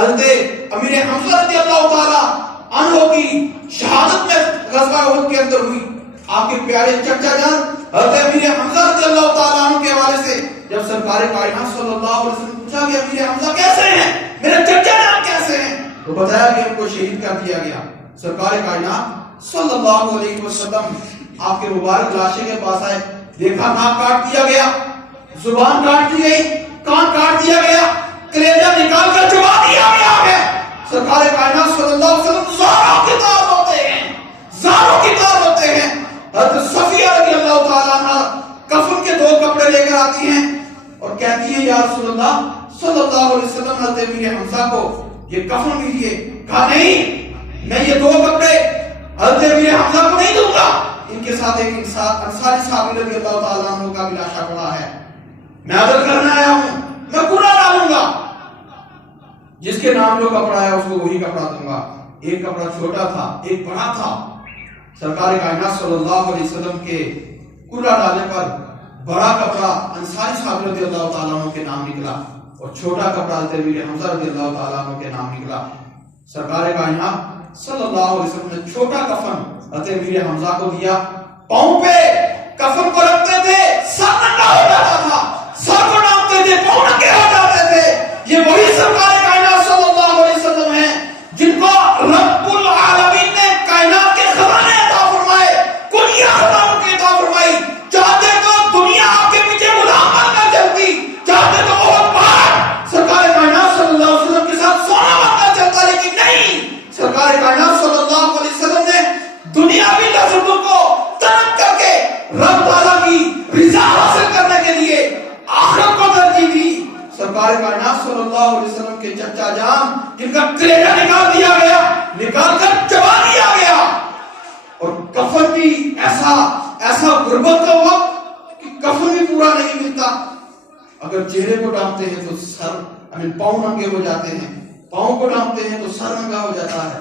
حضرت امیر حمزہ رضی اللہ تعالی عنہ کی شہادت میں غزوہ احد کے اندر ہوئی. آپ کے پیارے چچا جان حضرت امیر حمزہ رضی اللہ تعالی عنہ کے حوالے سے جب سرکار کائنات صلی اللہ علیہ وسلم پوچھا کہ امیر حمزہ کیسے ہیں، میرے چچا جان کیسے ہیں، تو بتایا کہ ان کو شہید کر دیا گیا. سرکار کائنات صلی اللہ علیہ وسلم آپ کے مبارک لاشے کے پاس آئے، دیکھا ناک کاٹ دیا گیا، زبان کاٹ دی گئی، کان کاٹ دیا گیا، کلیجہ نکال کر چبا دیا گیا ہے. سرکار کائنات صلی اللہ علیہ وسلم زاروں کی طرح ہوتے ہیں، زاروں کی طرح ہوتے ہیں. حضرت صفیہ رضی اللہ تعالیٰ عنہ کفن کے 2 کپڑے لے کر آتی ہیں اور کہتی ہیں یا رسول اللہ صلی اللہ علیہ وسلم حضرت امیر حمزہ کو یہ کفن دیجیے. کہا نہیں، میں یہ 2 کپڑے حضرت امیر حمزہ کو نہیں دوں گا، ان کے ساتھ ایک انصاری صحابی رضی اللہ تعالیٰ عنہ کا بھی لاشا پڑا ہے، میں عدل کرنے آیا ہوں، میں پورا ڈالوں گا، جس کے نام جو کپڑا ہے اس کو وہی کپڑا دوں گا. ایک کپڑا چھوٹا تھا، ایک بڑا تھا. سرکار کائنات صلی اللہ علیہ وسلم کے کرا ڈالنے پر بڑا کپڑا انصاری صحابی رضی اللہ تعالیٰ عنہ کے نام نکلا اور چھوٹا کپڑا حضرت امیر حمزہ رضی اللہ تعالیٰ عنہ کے نام نکلا. سرکار کائنات صلی اللہ علیہ وسلم نے چھوٹا کفن حضرت امیر حمزہ کو دیا. پاؤں پہ کفن کو رکھتے تھے، سر ننگا ہو جاتا تھا، سر کو ڈانپتے تھے، پاؤں ننگے ہو جاتے تھے. یہ وہی سرکار کائنات صلی اللہ علیہ وسلم ہیں جن کو رب العالمین نے کائنات کے خزانے عطا فرمائے، کنیا خزانوں کی عطا فرمائی. چاہتے تو دنیا آپ کے پیچھے غلام بن کر چلتی، چاہتے تو بہت بار سرکار کائنات صلی اللہ علیہ وسلم کے ساتھ سونا بن کر چلتا، لیکن نہیں، سرکار کائنات صلی اللہ علیہ وسلم نے دنیاوی لذتوں کو ترک کر کے رب تعالیٰ کی رضا حاصل کرنے کے لیے آخرت کو ترجیح دی. سرکار کائنات صلی اللہ علیہ وسلم کے چچا جان جن کا کلیجہ نکال دیا گیا، نکال کر چبا دیا گیا، اور کفن بھی ایسا غربت کا وقت کہ کفن بھی پورا نہیں ملتا. اگر چہرے کو ڈانپتے ہیں تو سر پاؤں ننگے ہو جاتے ہیں، پاؤں کو ڈانپتے ہیں تو سر ننگا ہو جاتا ہے.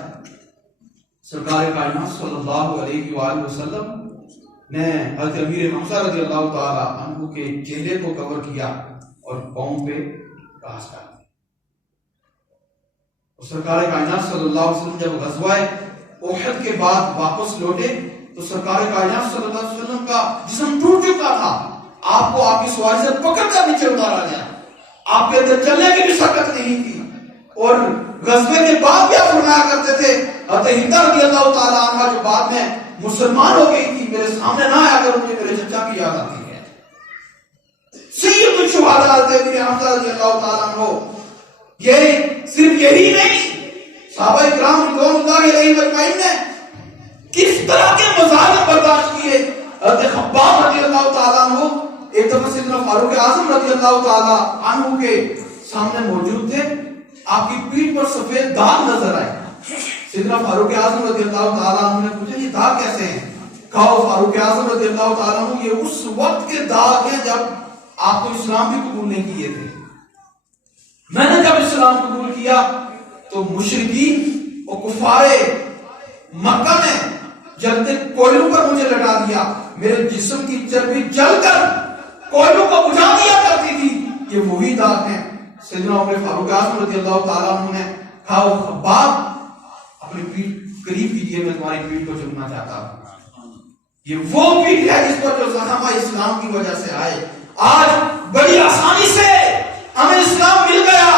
سرکار کائنات صلی اللہ علیہ وآلہ وسلم نے حضرت امیر حمزہ رضی اللہ تعالی عنہ کے چہرے کو کور کیا اور پاؤں پہ گھاس ڈال دی. سرکار کائنات صلی اللہ علیہ وسلم جب غزوہ احد کے بعد واپس لوٹے تو سرکار کائنات صلی اللہ علیہ وسلم کا جسم ٹوٹ چکا تھا. آپ کو آپ کی سواری سے پکڑ کر نیچے اتارا گیا، آپ کے اندر چلنے کی بھی شکت نہیں تھی. اور غزوے کے بعد بھی آپ فرمایا کرتے تھے، حضرت ہند رضی اللہ تعالیٰ عنہ جو بعد میں مسلمان ہو گئی تھی، میرے سامنے نہ آیا کر مجھے میرے چچا کی یاد آتی ہے. سید الشہداء حضرت امیر حمزہ رضی اللہ تعالیٰ عنہ، یہ صرف یہی نہیں، صحابہ اکرام رضوان اللہ علیہم اجمعین نے کس طرح کے مظاہر برداشت کیے. حضرت خباب رضی اللہ تعالیٰ عنہ ایک دفعہ سیدنا فاروق اعظم رضی اللہ تعالیٰ عنہ کے سامنے موجود تھے، آپ کی پیٹھ پر سفید داغ نظر آئے. سیدنا فاروق اعظم رضی اللہ تعالیٰ عنہ نے پوچھا یہ داغ کیسے ہیں؟ کہا فاروق اعظم رضی اللہ تعالیٰ عنہ یہ اس وقت کے داغ ہیں جب آپ تو اسلام بھی قبول نہیں کیے تھے. میں نے جب اسلام قبول کیا تو مشرکین اور کفار مکہ نے جلتے کوئلوں پر مجھے لٹا دیا، میرے جسم کی چربی جل کر کوئلوں کو بجھا دیا کرتی تھی. یہ وہی داغ ہیں. سیدنا عمر فاروق اعظم رضی اللہ تعالیٰ عنہ نے کہا وہ خباب اپنی پیٹھ قریب کیجیے، میں تمہاری پیٹھ کو چومنا چاہتا ہوں. یہ وہ پیٹھ ہے جس پر جو زخم اسلام کی وجہ سے آئے. آج بڑی آسانی سے ہمیں اسلام مل گیا،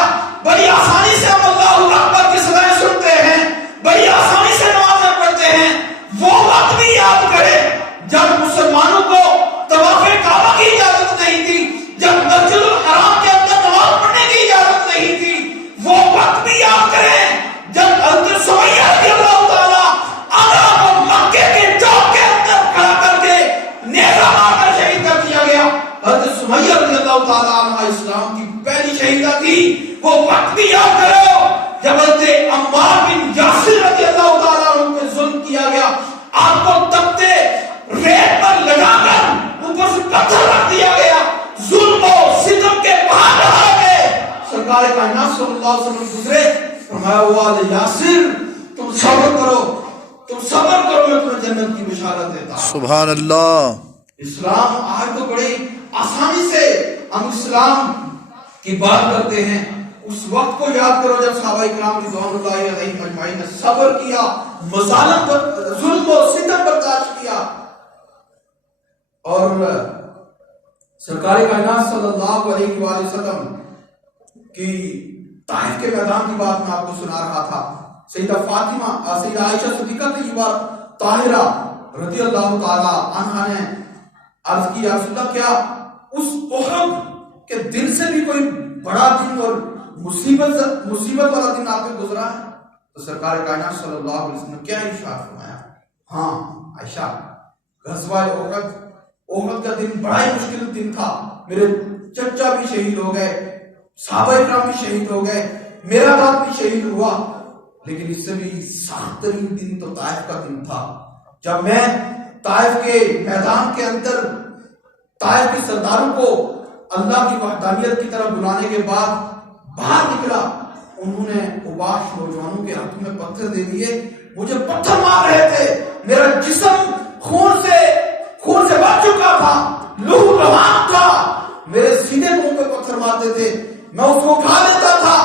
بڑی آسانی سے ہم اللہ اکبر کی صدائیں سنتے ہیں، بڑی آسانی سے نمازیں پڑھتے ہیں. وہ وقت بھی یاد کرے جب مسلمانوں کو طواف کعبہ کی اجازت نہیں تھی، جب مسجد الحرام کے اندر نماز پڑھنے کی اجازت نہیں تھی. وہ وقت بھی یاد کریں جب حضرت سمیہ رضی اللہ تعالیٰ عنہ کو مکے کے چوک کے اندر کھڑا کر کے نیزہ مار کر شہید کر دیا گیا. حضرت سمیہ رضی اللہ تعالیٰ عنہ اسلام کی پہلی شہیدہ تھی. وہ وقت بھی یاد کرو جب حضرت عمار بن یاسر رضی اللہ تعالیٰ عنہ پہ ظلم کیا گیا، آپ کو تپتے ریت پر لگا کر اوپر سے پتھر رکھ دیا گیا، ظلم و ستم کے پہاڑ رہا گئے. سرکار کائنات صلی اللہ علیہ وسلم گزرے، فرمایا ہوا یاسر تم صبر کرو، تم صبر کرو، میں تمہیں جنت کی بشارت دیتا ہوں. سبحان اللہ. اسلام آج تو بڑی آسانی سے ہم اسلام کی بات کرتے ہیں، اس وقت کو یاد کرو جب صحابہ کرام رضوان اللہ علیہم اجمعین نے صبر کیا، مظالم پر ظلم و ستم برداشت کیا، اور سرکار کائنات صلی اللہ علیہ وآلہ وسلم کی طائف کے میدان کی بات میں آپ کو سنا رہا تھا. سیدہ فاطمہ، سیدہ عائشہ صدیقہ طیبہ طاہرہ رضی اللہ تعالی عنہا نے عرض کی یا رسول اللہ، کیا اس احد کے دن سے بھی کوئی بڑا دن اور مصیبت والا دن آپ پہ گزرا ہے؟ تو سرکار کائنات صلی اللہ علیہ وسلم نے کیا ارشاد فرمایا؟ ہاں عائشہ، غزوہ احد کا دن بڑا ہی مشکل دن تھا. میرے چچا بھی شہید ہو گئے، صحابہ کرام بھی شہید ہو گئے، میرا باپ بھی شہید ہوا، لیکن اس سے بھی سخت ترین دن تو طائف کا دن تھا. جب میں طائف کے میدان کے اندر طائف کے سرداروں کو اللہ کی وحدانیت کی طرف بلانے کے بعد باہر نکلا، انہوں نے اوباش نوجوانوں کے ہاتھوں میں پتھر دے دیے، مجھے پتھر مار رہے تھے، میرا جسم خون سے بھر چکا تھا، لہو لہان تھا، میرے سیدھے پاؤں پہ پتھر مارتے تھے، میں اس کو اٹھا لیتا تھا،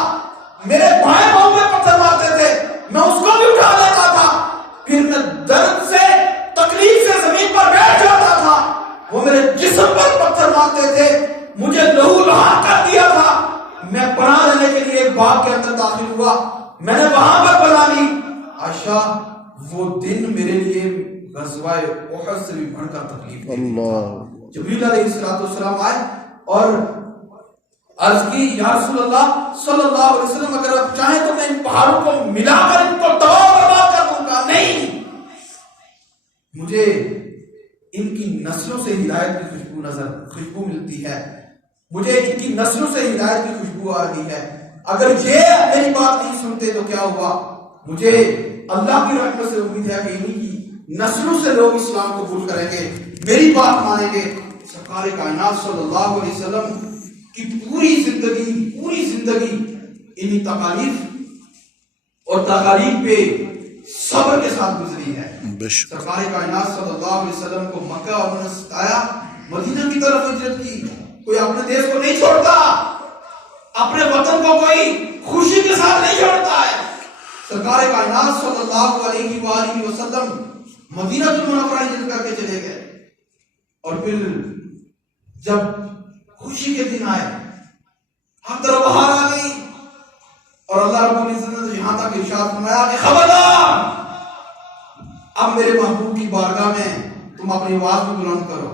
میرے بائیں پاؤں پہ پتھر مارتے تھے، میں اس کو بھی اٹھا لیتا تھا، پھر میں درد سے تکلیف سے زمین پر بیٹھ جاتا تھا، وہ میرے جسم پر پتھر مارتے تھے، مجھے لہو لہان کر دیا تھا. میں پناہ لینے کے لیے ایک باغ کے اندر داخل ہوا، میں نے وہاں پر پناہ لی. عائشہ، وہ دن میرے لیے غزوہ احد سے بھی بڑھ کر تکلیف تھا. جبریل علیہ السلام آئے اور عرض کی یا رسول اللہ صلی اللہ علیہ وسلم، اگر آپ چاہیں تو میں ان پہاڑوں کو ملا کر ان کو تباہ برباد کر دوں گا. نہیں، مجھے ان کی نسلوں سے ہدایت کی خوشبو ملتی ہے، مجھے ان کی نسلوں سے ہدایت کی خوشبو آ رہی ہے. اگر یہ میری بات نہیں سنتے تو کیا ہوا؟ مجھے اللہ کی رحمت سے امید ہے کہ انہی کی نسلوں سے لوگ اسلام کو قبول کریں گے، میری بات مانیں گے. سرکار کائنات صلی اللہ علیہ وسلم کی پوری زندگی انہی تکالیف اور تکالیف پہ صبر کے ساتھ گزری ہے. سرکار کائنات صلی اللہ علیہ وسلم کو مکہ انہوں نے ستایا، مدینہ کی طرف ہجرت کی. کوئی اپنے دیش کو نہیں چھوڑتا، اپنے وطن کو کوئی خوشی کے ساتھ نہیں چھوڑتا ہے. سرکار کائنات صلی اللہ علیہ وآلہ وسلم مدینہ المنورہ ہجرت کر کے چلے گئے، اور پھر جب خوشی کے دن آئے، ہر طرف بہار آ گئی، اور اللہ رب العزت نے یہاں تک ارشاد فرمایا کہ خبردار، اب میرے محبوب کی بارگاہ میں تم اپنی آواز میں بلند کرو،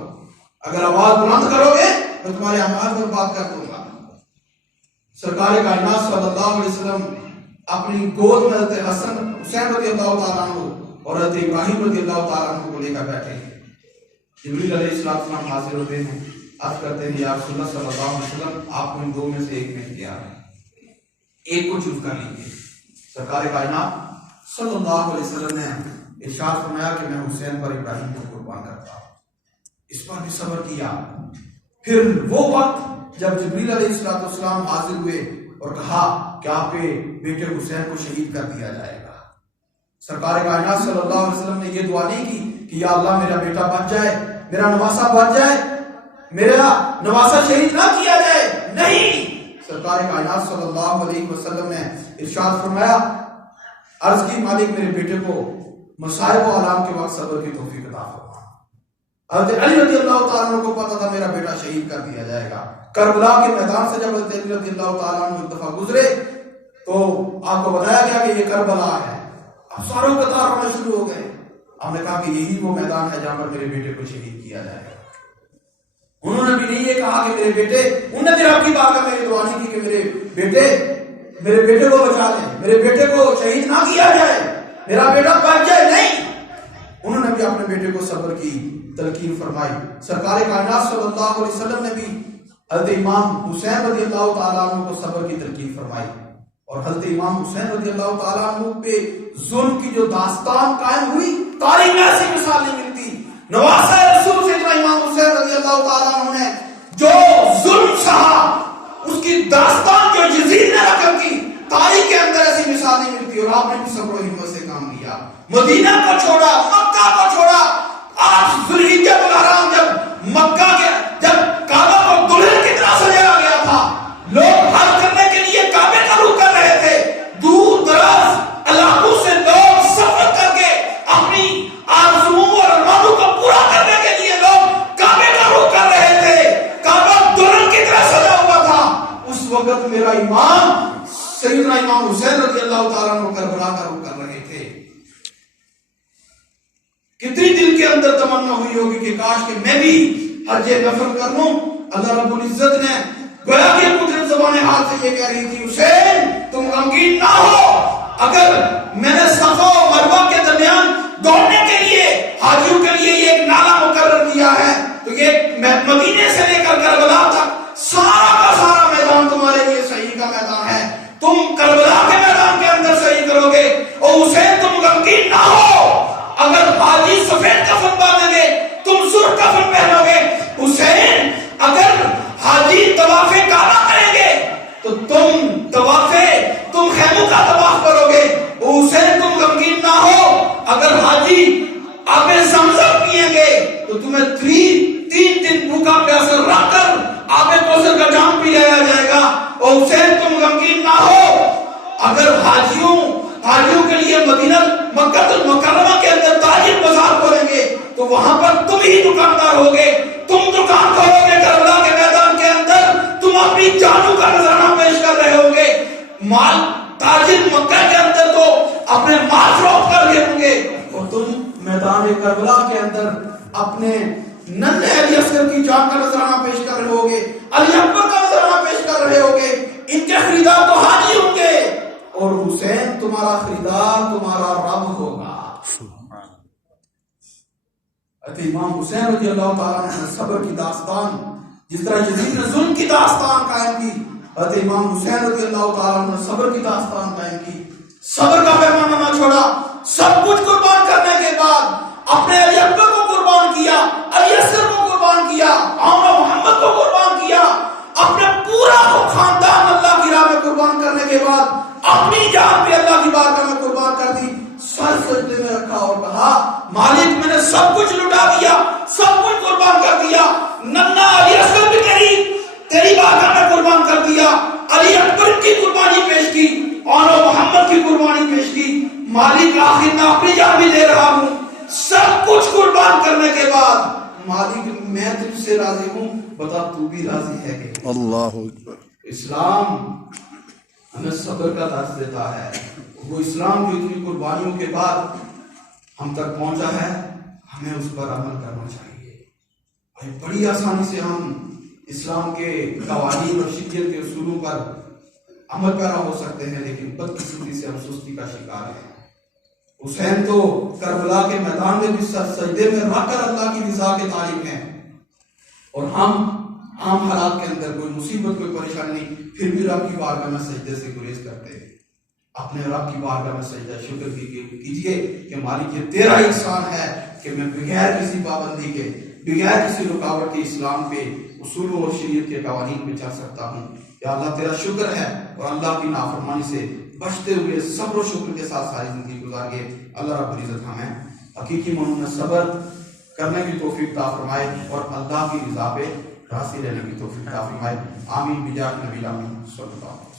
اگر آواز بلند کرو گے میں تمہارے اعمال پر بات کر دوں گا. سرکار کائنات صلی اللہ علیہ وسلم اپنی گود میں حضرت حسن حسین رضی اللہ تعالیٰ عنہ اور حضرت ابراہیم رضی اللہ تعالیٰ عنہ کو لے کر بیٹھے ہیں. جبریل علیہ السلام حاضر ہوتے ہیں، عرض کرتے ہیں یا رسول اللہ صلی اللہ علیہ وسلم، آپ کو ان دو میں سے ایک میں اختیار ہے، ایک کو چوز کر لیجیے. سرکار کائنات صلی اللہ علیہ وسلم نے ارشاد فرمایا کہ میں حسین پر ابراہیم کو قربان کرتا ہوں. اس پر بھی صبر کیا. پھر وہ وقت جب جبریل علیہ السلام حاضر ہوئے اور کہا کہ آپ کے بیٹے حسین کو شہید کر دیا جائے گا، سرکار کائنات صلی اللہ علیہ وسلم نے یہ دعا نہیں کی کہ یا اللہ میرا بیٹا بچ جائے، میرا نواسا بچ جائے، میرا نواسا شہید نہ کیا جائے. نہیں، سرکار کائنات صلی اللہ علیہ وسلم نے ارشاد فرمایا، عرض کی مالک میرے بیٹے کو مصائب و آلام کے وقت صبر کی توفیق عطا فرما. حضرت علی رضی اللہ تعالیٰ عنہ کو پتا تھا میرا بیٹا شہید کر دیا جائے گا. کربلا کے میدان سے جب حضرت علی رضی اللہ تعالیٰ عنہ ایک دفعہ گزرے تو آپ کو بتایا گیا کہ یہ کربلا ہے. اب ساروں قطار ہونا شروع ہو گئے. ہم نے کہا کہ یہی وہ میدان ہے جہاں پر میرے بیٹے کو شہید کیا جائے گا. انہوں نے بھی نہیں یہ کہا کہ میرے بیٹے، انہوں نے بھی آپ کی بارگاہ میں یہ دعا نہیں کی کہ میرے بیٹے کو بچا لیں، میرے بیٹے کو شہید نہ کیا جائے، میرا بیٹا بچ جائے. نہیں، انہوں نے بھی اپنے بیٹے کو صبر کی تلقین فرمائی. سرکار کائنات صلی اللہ علیہ وسلم نے بھی حضرت امام حسین رضی اللہ تعالیٰ عنہ کو صبر کی تلقین فرمائی، اور حضرت امام حسین رضی اللہ تعالیٰ عنہ پہ ظلم کی جو داستان قائم ہوئی، تاریخ میں ایسی مثال نہیں ملتی. نواسہ رسول سے امام حسین رضی اللہ تعالیٰ عنہ نے جو ظلم سہا، اس کی داستان جو یزید نے رقم کی، تاریخ کے اندر ایسی مثال نہیں ملتی. اور آپ نے بھی صبر و ہمت سے کام لیا، مدینہ کو چھوڑا، مکہ کو چھوڑا. آج ذوالحجہ الحرام جب مکہ کے جب کعبہ کو دلہن کی طرح سجایا گیا تھا، لوگ حج کرنے کے لیے کعبے سیدنا امام حسین رضی اللہ تعالیٰ عنہ کربلا کا رخ کر رہے تھے. کتنی دل کے اندر تمنا ہوئی ہوگی کہ کاش کہ میں بھی حج نفل کر لوں. اللہ رب العزت نے گویا کہ قدرت زبان حال سے یہ کہہ رہی تھی حسین تم غمگین نہ ہو. اگر میں نے صفا و مروہ کے درمیان دوڑنے کے لیے حاجیوں کے لیے یہ ایک نالا مقرر کیا ہے تو یہ مدینے سے لے کر کربلا تک سارا کا سارا میدان تمہارے لیے صحیح کا میدان ہے. تم کربلا کے میدان کے اندر صحیح کرو گے. اور حسین تم غمگین نہ ہو. اگر حاجی سفید کفن باندھیں گے تم سرخ کفن پہنو گے. حسین اگر حاجی طواف کعبہ کریں گے تو تم خیموں کا طواف کرو گے. حسین تم غمگین نہ ہو. اگر حاجی آب زمزم پیئیں گے تو تمہیں 3 دن بھوکا پیاسا رکھ کر آب کوثر کا جام پی لایا جائے گا. اور حسین تم غمگین نہ ہو. اگر حاجیوں کے لیے مدینہ مکہ المکرمہ کے اندر تاجر بازار کھولیں گے تو وہاں پر تم ہی دکاندار ہوگے. تم دکان کھولو گے کربلا کے میدان کے اندر. تم اپنی جانوں کا نذرانہ پیش کر رہے ہوگے. مال تاجر مکہ کے اندر تو اپنے مال فروخت کر رہے ہوں گے اور تم میدان کربلا کے اندر اپنے ننھے علی اصغر کی جان کا نذرانہ پیش کر رہے ہوگے. علی اکبر کا نذرانہ پیش کر رہے ہوگے. ان کے خریدار تو حاجی ہوں گے اور حسین تمہارا خریدار تمہارا رب ہوگا. امام حسین رضی اللہ تعالیٰ نے صبر کی داستان جس طرح یزید نے ظلم کی داستان قائم کی, حضرت امام حسین رضی اللہ تعالیٰ نے صبر کی داستان قائم کی. صبر کا پیمانہ نہ چھوڑا. سب کچھ قربان کرنے کے بعد اپنے علی اکبر کو قربان کیا, علی اصغر کو قربان کیا, آمنہ محمد کو قربان کیا. اپنے پورا خاندان اللہ کی راہ میں قربان کرنے کے بعد اپنی جان بھی اللہ کی بارگاہ میں قربان کر دی. سر سجدے میں رکھا اور کہا مالک میں نے سب کچھ لٹا دیا, سب کچھ قربان کر دیا. ننھا علی اصغر بھی تیری بارگاہ میں قربان کر دیا. علی اکبر کی قربانی پیش کی, آمنہ محمد کی قربانی پیش کی. مالک آخر میں اپنی جان بھی دے رہا ہوں. سب کچھ قربان کرنے کے بعد مالک میں تجھ سے راضی ہوں, بتا تو بھی راضی ہے کہ اللہ اکبر. اسلام ہمیں صبر کا درس دیتا ہے. وہ اسلام جو اتنی قربانیوں کے بعد ہم تک پہنچا ہے ہمیں اس پر عمل کرنا چاہیے. بڑی آسانی سے ہم اسلام کے قوانین اور شریعت کے اصولوں پر عمل پیرا ہو سکتے ہیں لیکن بدقسمتی سے ہم سستی کا شکار ہیں. حسین تو کربلا کے میدان میں بھی سجدے میں رکھ کر اللہ کی رضا کے طالب ہیں اور ہم عام حالات کے اندر کوئی مصیبت کوئی پریشانی پھر بھی رب کی بارگاہ میں سجدے سے گریز کرتے ہیں. اپنے رب کی بارگاہ میں سجدہ شکر کیجئے کہ مالک یہ تیرا احسان ہے کہ میں بغیر کسی پابندی کے بغیر کسی رکاوٹ کے اسلام پہ اصولوں اور شریعت کے قوانین پہ چل سکتا ہوں. یا اللہ تیرا شکر ہے اور اللہ کی نافرمانی سے بچتے ہوئے صبر و شکر کے ساتھ ساری زندگی گزار گئے. اللہ رب العزت ہمیں حقیقی معنوں میں صبر کرنے کی توفیق عطا فرمائے اور اللہ کی رضا پہ راضی رہنے کی توفیق عطا فرمائے. آمین بجاہ نبی الامین صلی اللہ علیہ وسلم.